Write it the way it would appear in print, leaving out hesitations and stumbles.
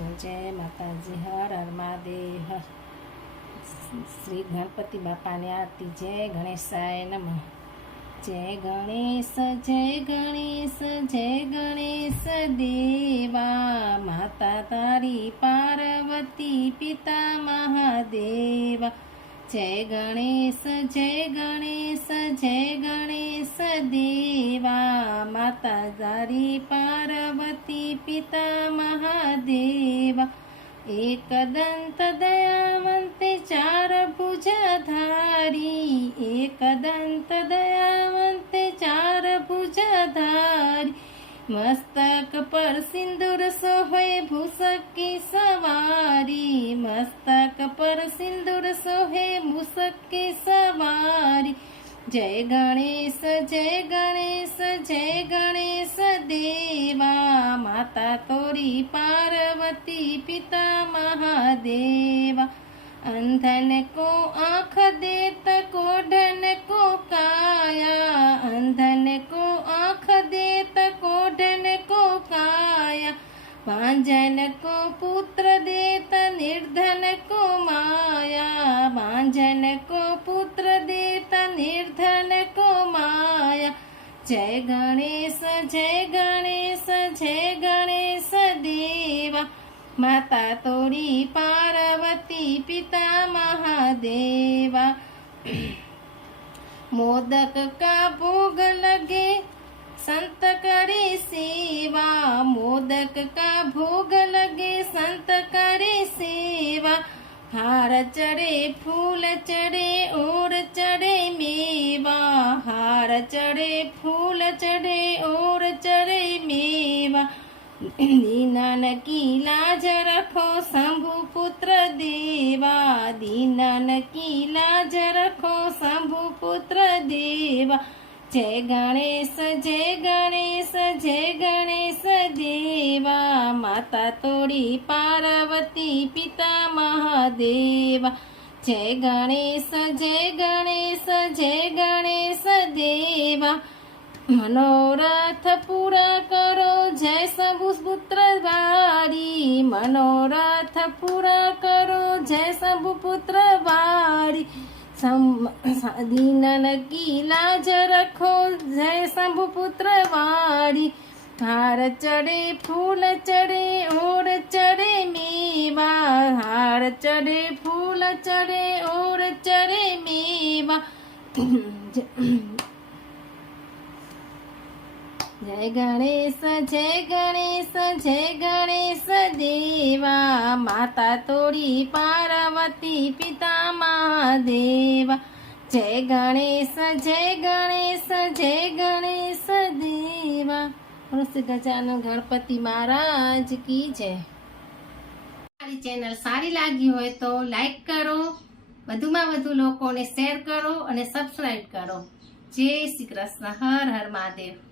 जय माताजी। हर हर महादेव। श्री गणपति बापा ने आरती। जय गणेशाय नमः। जय गणेश जय गणेश जय गणेश देवा। माता तारी पार्वती पिता महादेवा। जय गणेश जय गणेश जय गणेश देवा। माता तारी पार्वती पिता महादेवा। एकदंत दयावंते चार भुजधारी। एकदंत दयावंते चार भुजधारी। मस्तक पर सिंदूर सोहे भूषक की सवारी। मस्तक पर सिंदूर सोहे भूषक की सवारी। जय गणेश जय गणेश जय गणेश देवा। माता तोरी पार्वती पिता महादेवा। अंधन को आँख देत कोढ़न को काया। अंधन को आँख देत कोढ़न को काया। भांजन को पुत्र देत निर्धन को माया। भांजन को पुत्र देत निर्धन को माया। जय गणेश जय गणेश जय गणेश देवा। माता तोरी पार्वती पिता महादेवा। मोदक का भोग लगे संत करे सेवा। मोदक का भोग लगे संत करे सेवा। हार चढ़े फूल चढ़े और चढ़े मेवा। हार चढ़े फूल चढ़े और चढ़े मेवा। दीनन की लाज रखो शंभु पुत्र देवा। दीनन की लाज रखो शंभु पुत्र देवा। जय गणेश जय गणेश जय गणेश देवा। माता तोरी पार्वती पिता महादेवा। जय गणेश जय गणेश जय गणेश देवा। मनोरथ पूरा करो जय शंभु पुत्र वारी। मनोरथ पूरा करो जय शंभु पुत्र वारी। दीनन की लाज रखो जय शंभु पुत्र वारी। हार चढ़े फूल चढ़े और चढ़े मेवा। हार चढ़े फूल चढ़े और चढ़े मेवा। जय गणेश जय गणेश जय गणेश देवा। माता तोरी पार्वती पिता महादेवा। जय गणेश जय गणेश जय गणेश देवा। શ્રી ગજાનન ગણપતિ મહારાજ કી જય। મારી ચેનલ સારી લાગી હોય તો લાઈક કરો, વધુમાં વધુ લોકોને શેર કરો અને સબસ્ક્રાઇબ કરો। જય શ્રી કૃષ્ણ। હર હર મહાદેવ।